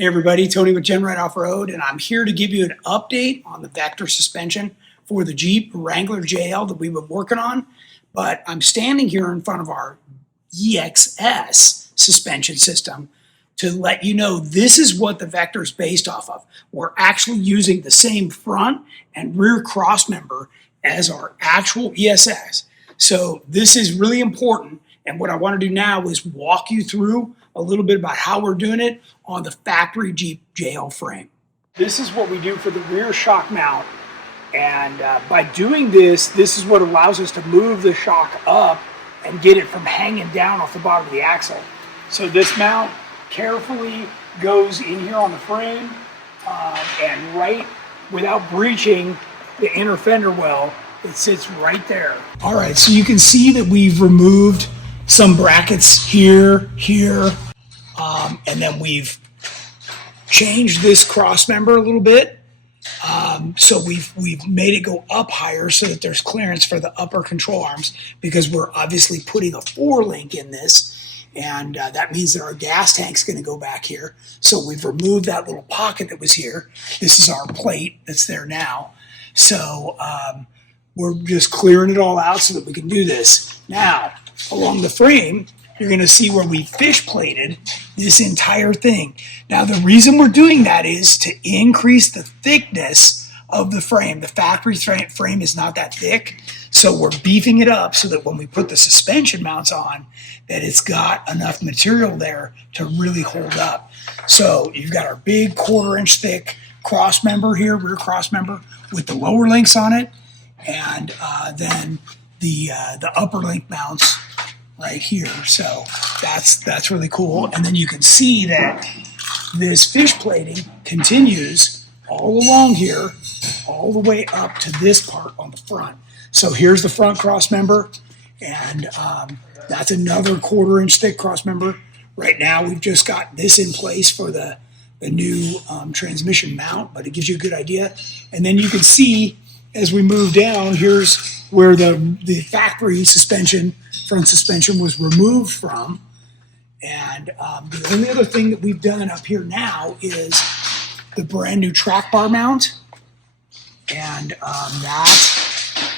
Hey everybody, Tony with GenRight Off-Road, and I'm here to give you an update on the Vector suspension for the Jeep Wrangler JL that we've been working on. But I'm standing here in front of our EXS suspension system to let you know this is what the Vector is based off of. We're actually using the same front and rear crossmember as our actual ESS. So this is really important, and what I want to do now is walk you through a little bit about how we're doing it on the factory Jeep JL frame. This is what we do for the rear shock mount, and by doing this, this is what allows us to move the shock up and get it from hanging down off the bottom of the axle. So this mount carefully goes in here on the frame and right without breaching the inner fender well, it sits right there. All right, so you can see that we've removed some brackets here, and then we've changed this cross member a little bit. So we've made it go up higher so that there's clearance for the upper control arms, because we're obviously putting a 4-link in this, and that means that our gas tank's going to go back here. So we've removed that little pocket that was here. This is our plate that's there now. So we're just clearing it all out so that we can do this. Now, along the frame, you're going to see where we fish plated this entire thing. Now, the reason we're doing that is to increase the thickness of the frame. The factory frame is not that thick, so we're beefing it up so that when we put the suspension mounts on, that it's got enough material there to really hold up. So you've got our big 1/4-inch thick cross member here, rear cross member, with the lower links on it, and then the upper link mounts right here. So that's really cool. And then you can see that this fish plating continues all along here, all the way up to this part on the front. So here's the front cross member, and that's another 1/4-inch thick cross member. Right now we've just got this in place for the new transmission mount, but it gives you a good idea. And then you can see as we move down, here's where the factory suspension, front suspension, was removed from. And the only other thing that we've done up here now is the brand new track bar mount. And that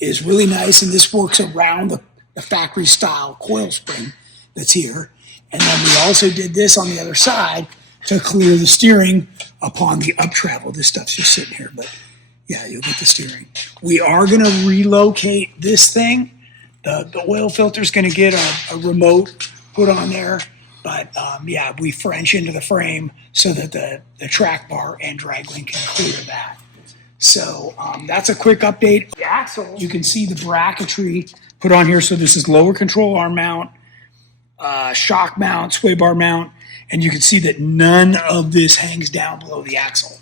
is really nice, and this works around the factory style coil spring that's here. And then we also did this on the other side to clear the steering upon the up travel. This stuff's just sitting here, but yeah, you'll get the steering. We are going to relocate this thing. The oil filter is going to get a remote put on there, but yeah, we French into the frame so that the track bar and drag link can clear that. So that's a quick update. The axle, you can see the bracketry put on here. So this is lower control arm mount, shock mount, sway bar mount, and you can see that none of this hangs down below the axle.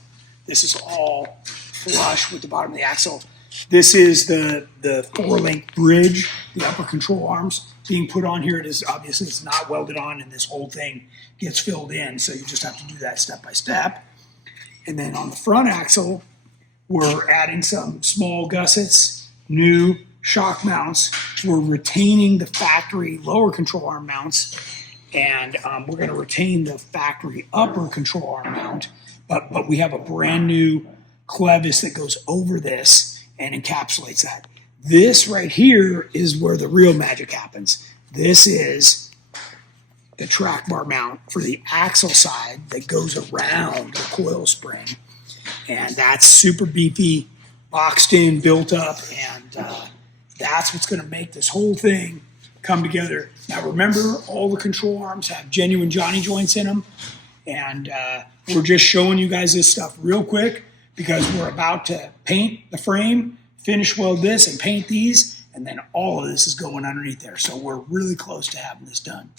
This is all flush with the bottom of the axle. This is the 4-link bridge, the upper control arms being put on here. It is obviously, it's not welded on, and this whole thing gets filled in, so you just have to do that step by step. And then on the front axle, we're adding some small gussets, new shock mounts. We're retaining the factory lower control arm mounts, and we're going to retain the factory upper control arm mount, but we have a brand new clevis that goes over this and encapsulates that. This right here is where the real magic happens. This is the track bar mount for the axle side that goes around the coil spring, and that's super beefy, boxed in, built up, and that's what's going to make this whole thing come together. Now remember, all the control arms have genuine Johnny joints in them, and we're just showing you guys this stuff real quick because we're about to paint the frame, finish weld this, and paint these, and then all of this is going underneath there. So we're really close to having this done.